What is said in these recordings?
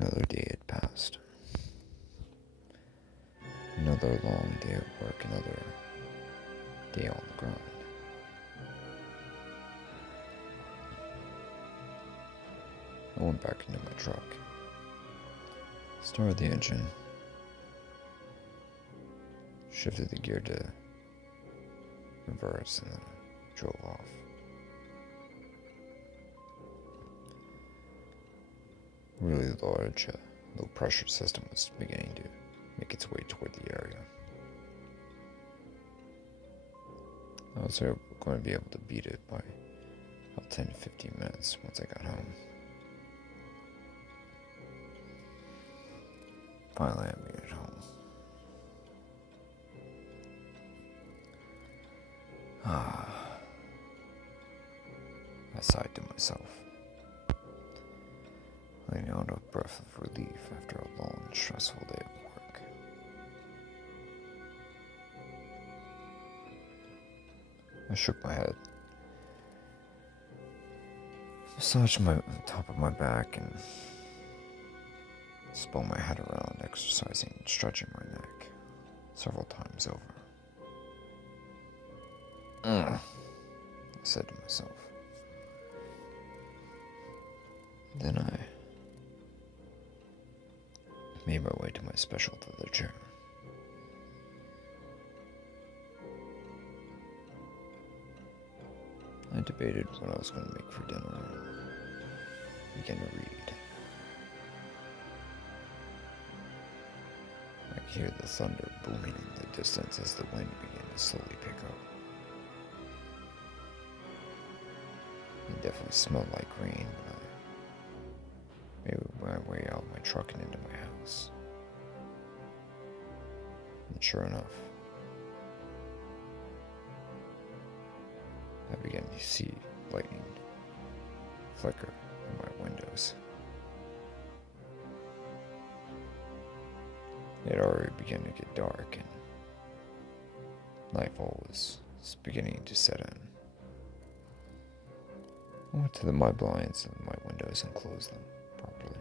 Another day had passed. Another long day of work, another day on the grind. I went back into my truck, started the engine, shifted the gear to reverse, and then drove off. Really large, low pressure system was beginning to make its way toward the area. I was going to be able to beat it by about 10 to 15 minutes once I got home. Finally, I made it home. I sighed to myself, letting out a breath of relief after a long, stressful day of work. I shook my head, massaged the top of my back, and spun my head around, exercising and stretching my neck several times over. I said to myself. Then I made my way to my special leather chair. I debated what I was going to make for dinner and began to read. I could hear the thunder booming in the distance as the wind began to slowly pick up. It definitely smelled like rain when I made my way out of my truck and into my house. And sure enough, I began to see lightning flicker in my windows. It already began to get dark and nightfall was beginning to set in. I went to my blinds and my windows and closed them properly.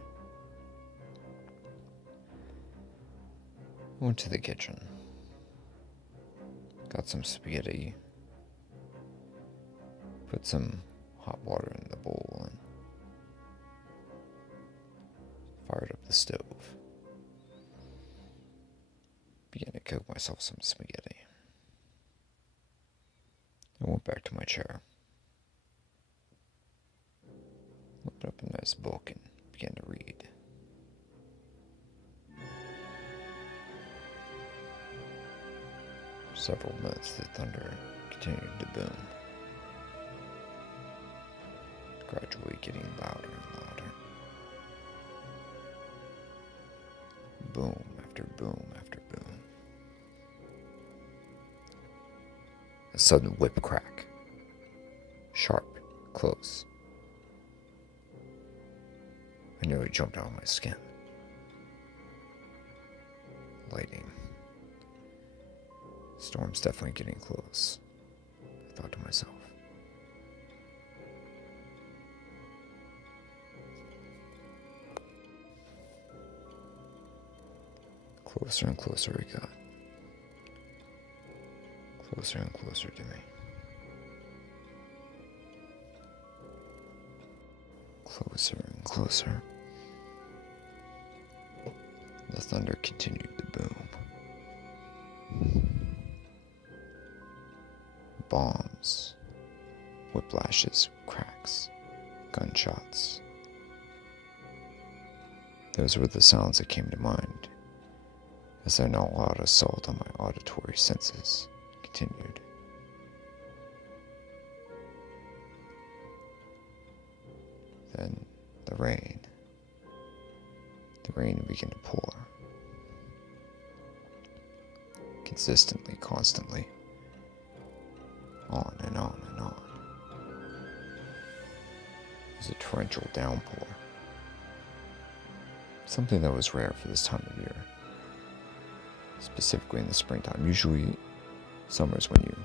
I went to the kitchen, got some spaghetti, put some hot water in the bowl, and fired up the stove. Began to cook myself some spaghetti. I went back to my chair, opened up a nice book, and began to read. For several minutes, the thunder continued to boom, gradually getting louder and louder. Boom after boom after boom. A sudden whip crack. Sharp, close. I nearly jumped out of my skin. Lightning. Storm's definitely getting close, I thought to myself. Closer and closer we got. Closer and closer to me. Closer and closer. The thunder continued to boom. Bombs, whiplashes, cracks, gunshots. Those were the sounds that came to mind as their now loud assault on my auditory senses continued. Then the rain began to pour. Consistently, constantly. On and on and on. It was a torrential downpour. Something that was rare for this time of year. Specifically in the springtime. Usually summer's when you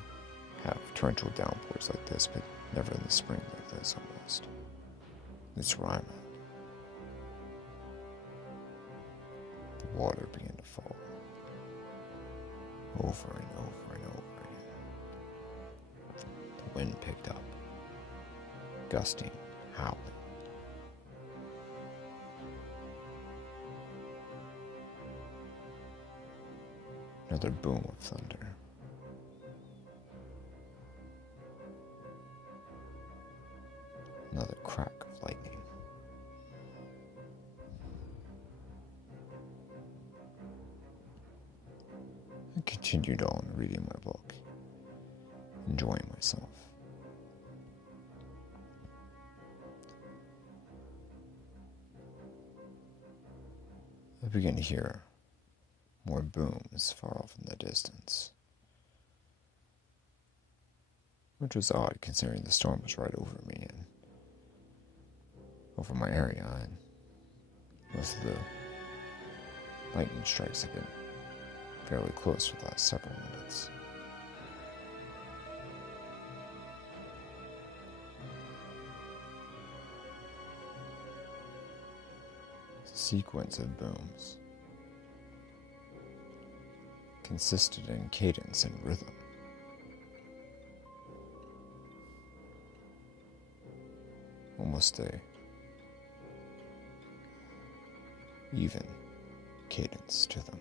have torrential downpours like this, but never in the spring like this almost. It's where I'm at. water began to fall. Over and over and over again. The wind picked up, gusting, howling. Another boom of thunder. Another crack of lightning. I continued on reading my book, enjoying myself. I began to hear more booms far off in the distance, which was odd considering the storm was right over me and over my area, and most of the lightning strikes have been fairly close for the last several minutes. The sequence of booms consisted in cadence and rhythm. Almost a even cadence to them.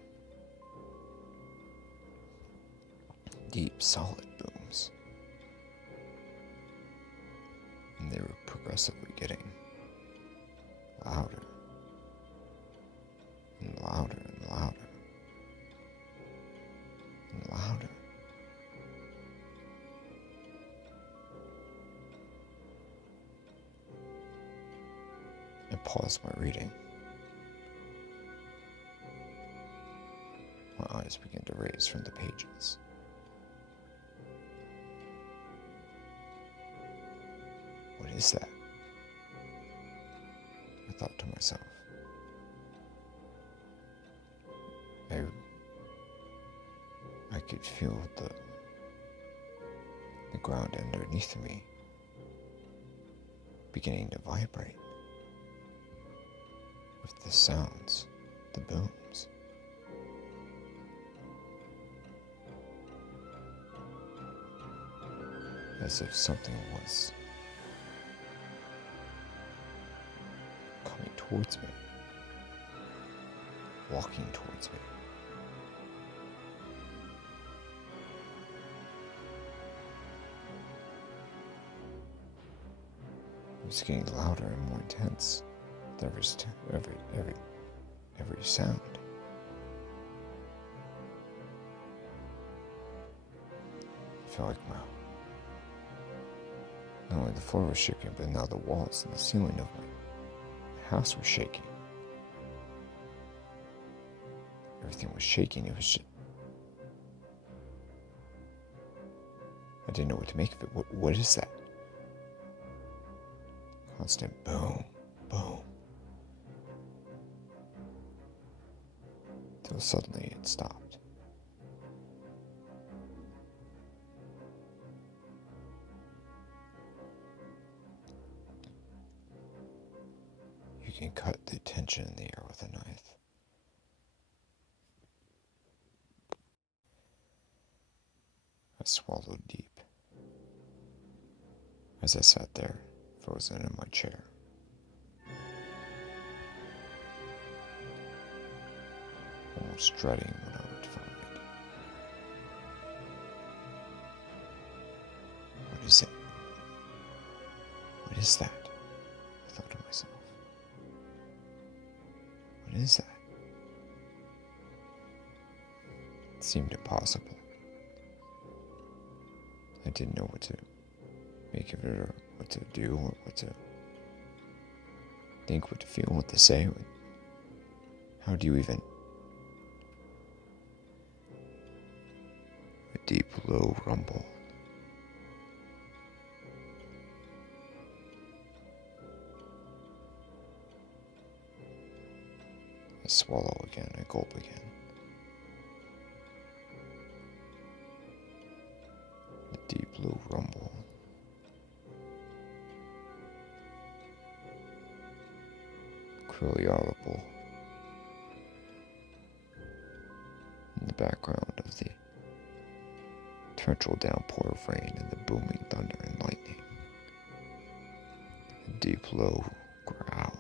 Deep, solid booms. And they were progressively getting louder and louder and louder and louder. I paused my reading. My eyes began to raise from the pages. What is that? I thought to myself. I could feel the ground underneath me beginning to vibrate with the sounds, the booms. As if something was coming towards me, walking towards me. It was getting louder and more intense with every sound. I felt like not only the floor was shaking, but now the walls and the ceiling of my house were shaking. Everything was shaking. It was just... I didn't know what to make of it. What is that? Constant boom, boom. Till suddenly it stopped. You can cut the tension in the air with a knife. I swallowed deep as I sat there, frozen in my chair. Almost dreading what I would find. What is it? What is that? I thought to myself. What is that? It seemed impossible. I didn't know what to make of it, or what to do, or what to think, what to feel, what to say. How do you even... A deep, low rumble. I swallow again, I gulp again. A deep, low rumble. Clearly audible. the background of the torrential downpour of rain and the booming thunder and lightning. A deep, low growl.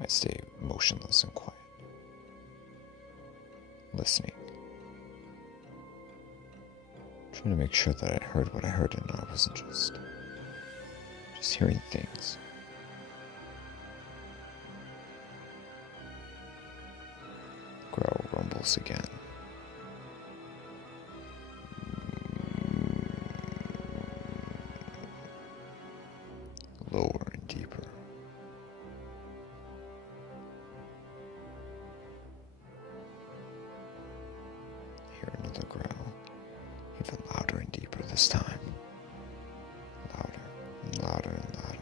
I stay motionless and quiet, listening, trying to make sure that I heard what I heard and I wasn't just hearing things. The growl rumbles again. Lower and deeper. Hear another growl, even louder and deeper this time. Louder and louder and louder.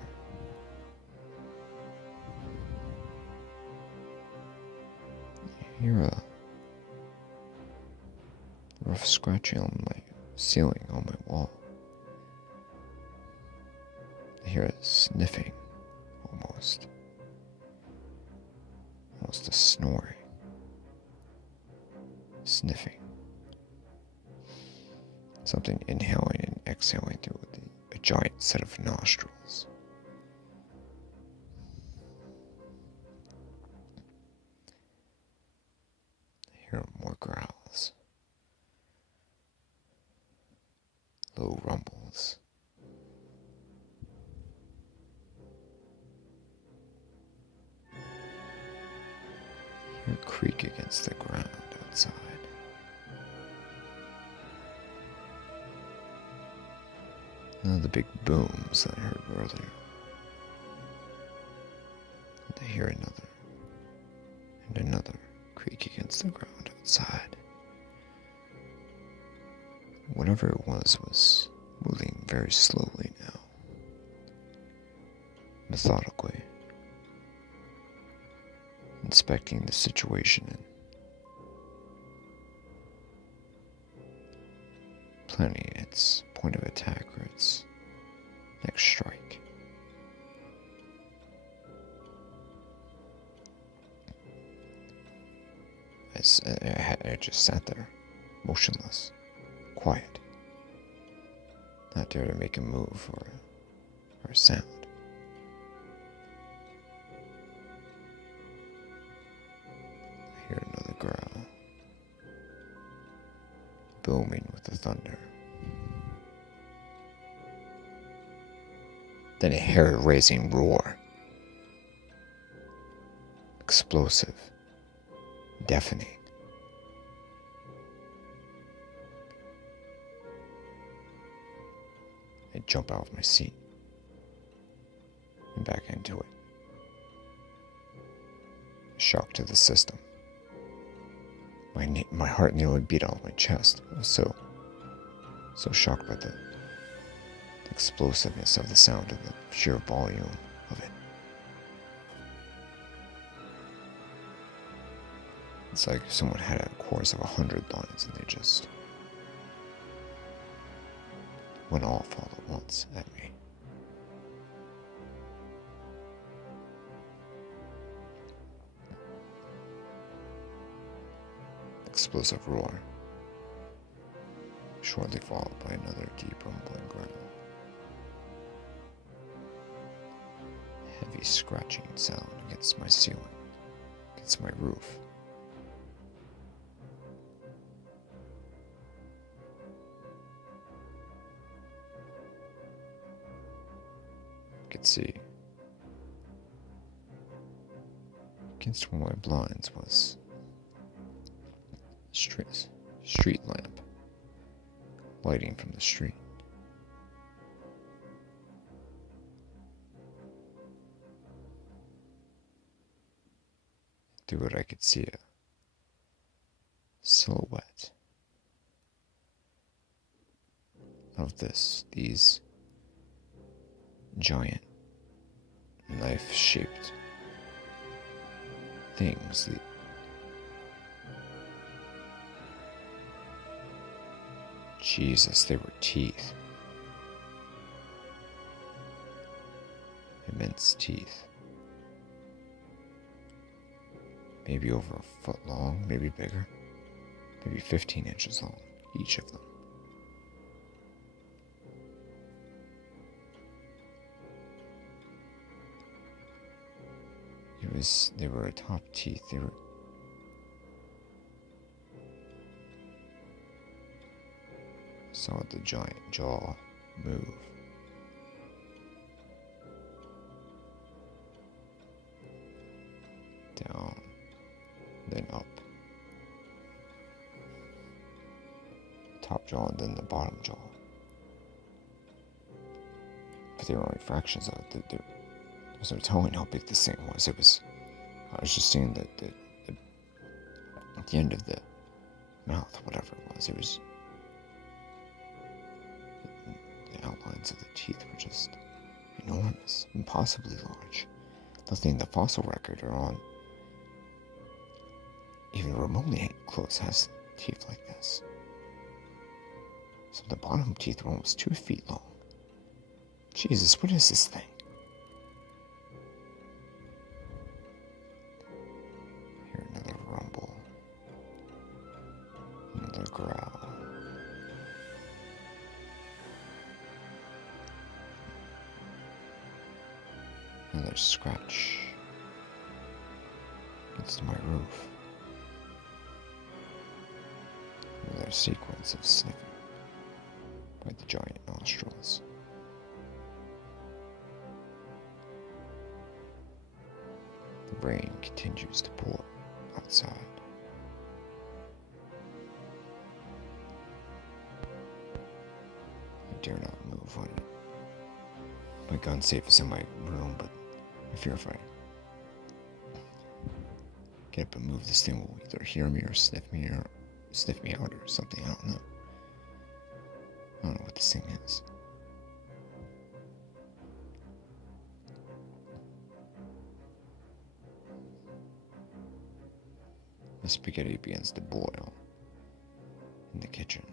I hear a rough scratching on my ceiling on my wall. I hear a sniffing, almost a snoring, sniffing. Something inhaling and exhaling through a giant set of nostrils. I hear more growls, low rumbles. I hear a creak against the ground outside. None of the big booms that I heard earlier. And I hear another and another creak against the ground outside. Whatever it was moving very slowly now, methodically, inspecting the situation and planning its point of attack or its next strike. I just sat there, motionless, quiet, not dare to make a move or a sound. I hear another growl, booming with the thunder. Then a hair-raising roar. Explosive. Deafening. I jump out of my seat and back into it. Shock to the system. My heart nearly beat out of my chest. I was so shocked by the explosiveness of the sound and the sheer volume of it. It's like someone had a chorus of 100 lines and they just went off all at once at me. Explosive roar, shortly followed by another deep rumbling growl. Heavy scratching sound against my ceiling, against my roof. I could see against one of my blinds was a street lamp lighting from the street. Through it I could see a silhouette of these giant knife-shaped things that Jesus, they were teeth. Immense teeth. Maybe over a foot long, maybe bigger. Maybe 15 inches long, each of them. They were atop teeth. Saw the giant jaw move. Down, then up. Top jaw and then the bottom jaw. But they were only fractions of it. There's no telling how big this thing was. I was just seeing that at the end of the mouth, whatever it was, the outlines of the teeth were just enormous, impossibly large. Nothing in the fossil record or on even remotely close has teeth like this. Some of the bottom teeth were almost 2 feet long. Jesus, what is this thing? Hear another rumble. Another growl. Another scratch against my roof. Another sequence of sniffing by the giant nostrils. The rain continues to pour outside. I dare not move on it. My gun safe is in my room, but I fear if I get up and move, this thing will either hear me or sniff me out or something. I don't know. I don't know what this thing is. The spaghetti begins to boil in the kitchen.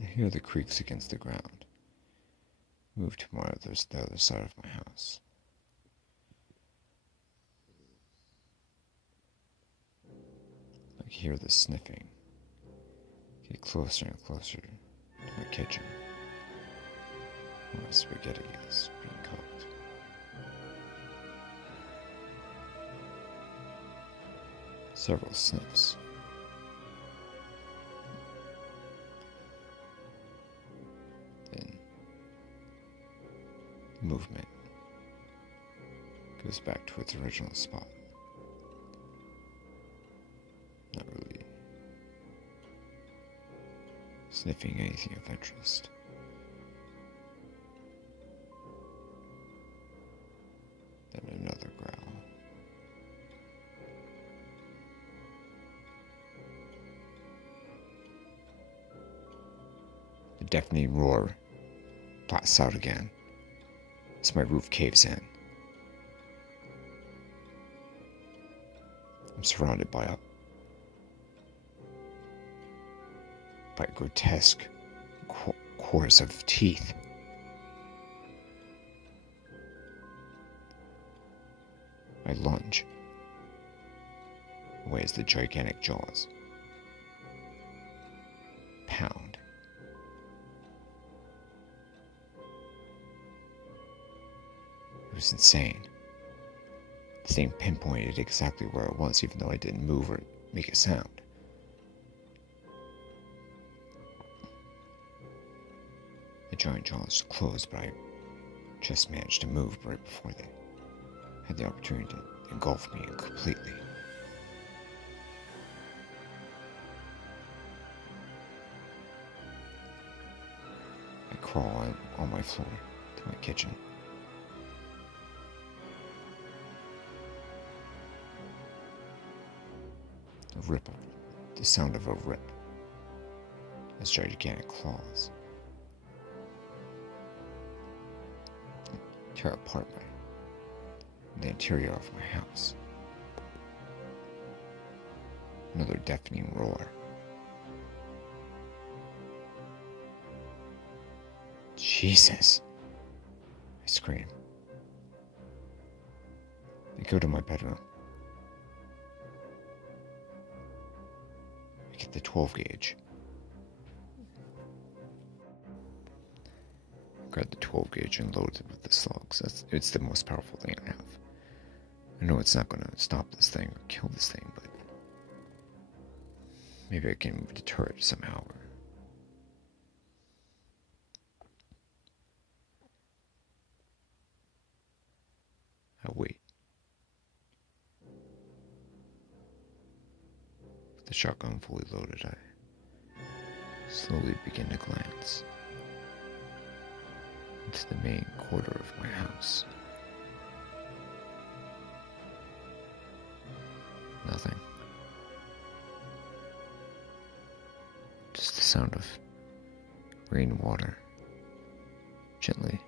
I hear the creaks against the ground. Move to the other side of my house. I hear the sniffing get closer and closer to my kitchen, where my spaghetti is being cooked. Several sniffs. Then the movement goes back to its original spot. Not really sniffing anything of interest. Then another growl. The deafening roar blasts out again as my roof caves in. I'm surrounded by a grotesque chorus of teeth. I lunge away as the gigantic jaws pound. It was insane. The thing pinpointed exactly where it was, even though I didn't move or make a sound. The giant jaws closed, but I just managed to move right before they had the opportunity to engulf me completely. I crawl on my floor to my kitchen. The sound of a rip as gigantic claws tear apart the interior of my house. Another deafening roar. Jesus! I scream. I go to my bedroom. I get the 12 gauge. I grab the 12 gauge and load it with the slugs. It's the most powerful thing I have. I know it's not going to stop this thing or kill this thing, but maybe I can deter it somehow. I wait. With the shotgun fully loaded, I slowly begin to glance into the main quarter of my house. Nothing. Just the sound of rainwater gently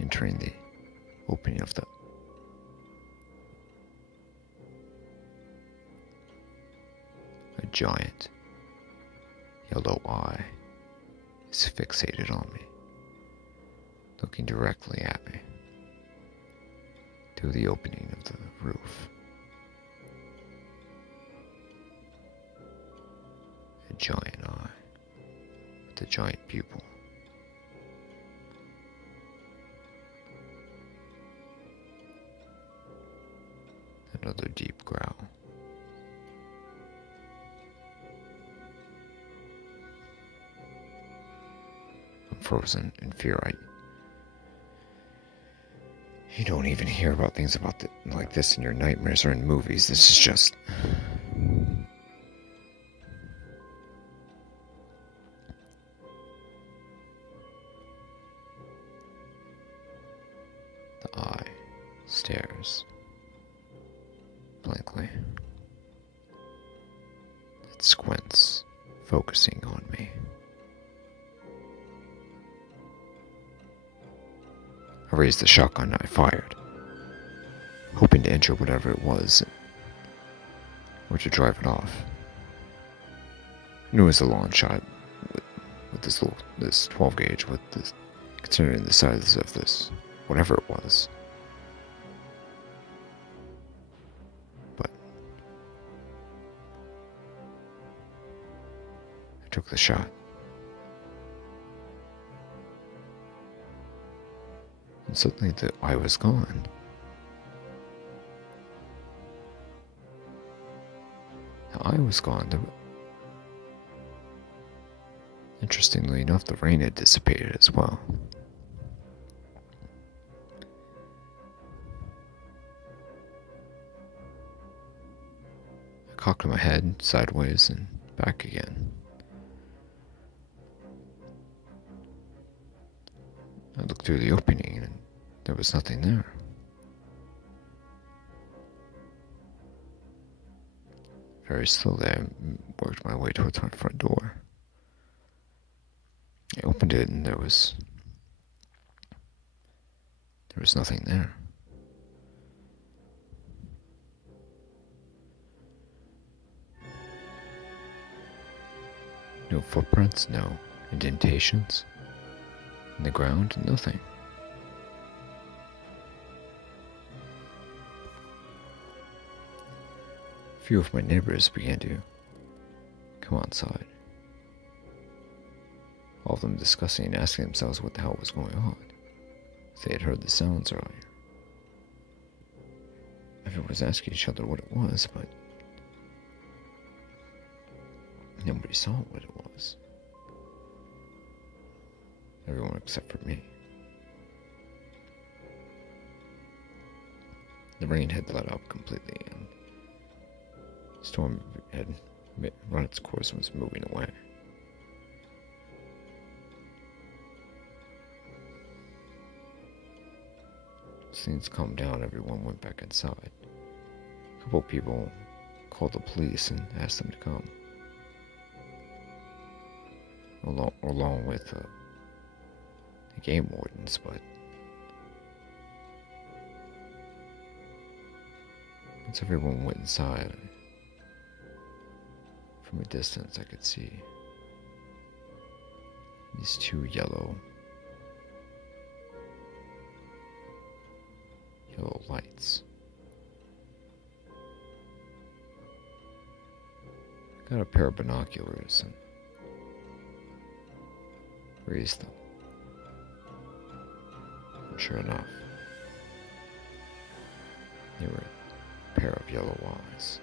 entering the opening of the a giant yellow eye is fixated on me, looking directly at me through the opening of the roof. A giant eye with a giant pupil. Another deep growl. I'm frozen in fear. You don't even hear about things like this in your nightmares or in movies. This is just... The eye stares blankly. It squints, focusing on me. I raised the shotgun I fired, hoping to injure whatever it was, or to drive it off. I knew it was a long shot with this 12 gauge, considering the size of this, whatever it was. But I took the shot. And suddenly the eye was gone. The eye was gone. Interestingly enough, the rain had dissipated as well. I cocked my head sideways and back again. I looked through the opening and there was nothing there. Very slowly, I worked my way towards my front door. I opened it and there was nothing there. No footprints, no indentations in the ground, nothing. A few of my neighbors began to come outside. All of them discussing and asking themselves what the hell was going on. If they had heard the sounds earlier. Everyone was asking each other what it was, but nobody saw what it was. Everyone except for me. The rain had let up completely and the storm had run its course and was moving away. As things calmed down, everyone went back inside. A couple of people called the police and asked them to come. Along with the game wardens, but once everyone went inside, From a distance, I could see these two yellow lights. I got a pair of binoculars and raised them. And sure enough, they were a pair of yellow eyes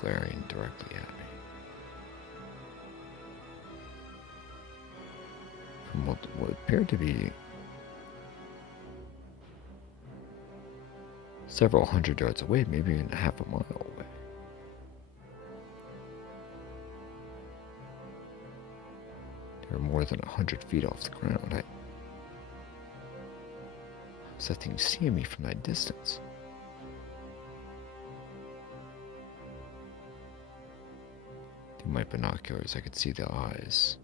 glaring directly at me. From what appeared to be several hundred yards away, maybe even half a mile away. They were more than 100 feet off the ground. Was that thing seeing me from that distance? Through my binoculars, I could see the eyes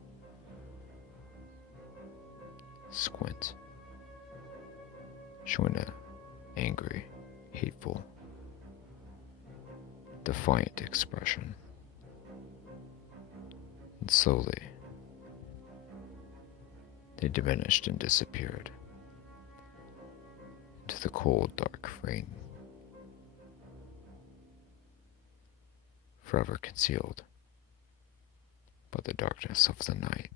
squint, showing an angry, hateful, defiant expression. And slowly, they diminished and disappeared into the cold, dark rain, forever concealed by the darkness of the night.